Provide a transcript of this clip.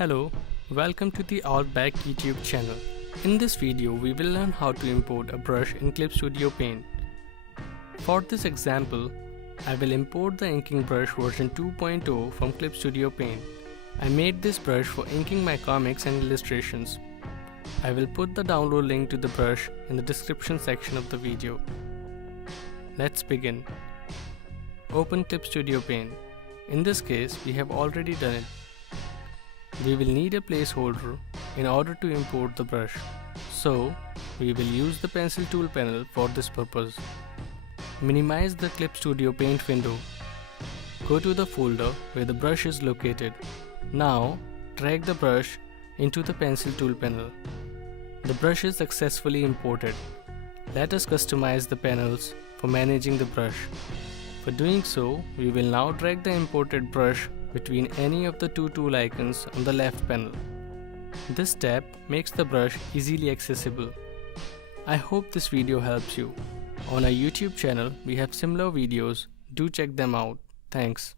Hello, welcome to the Outback YouTube channel. In this video, we will learn how to import a brush in Clip Studio Paint. For this example, I will import the inking brush version 2.0 from Clip Studio Paint. I made this brush for inking my comics and illustrations. I will put the download link to the brush in the description section of the video. Let's begin. Open Clip Studio Paint. In this case, we have already done it. We will need a placeholder in order to import the brush. So, we will use the pencil tool panel for this purpose. Minimize the Clip Studio Paint window. Go to the folder where the brush is located. Now, drag the brush into the pencil tool panel. The brush is successfully imported. Let us customize the panels for managing the brush. For doing so, we will now drag the imported brush between any of the two tool icons on the left panel. This step makes the brush easily accessible. I hope this video helps you. On our YouTube channel, we have similar videos. Do check them out. Thanks.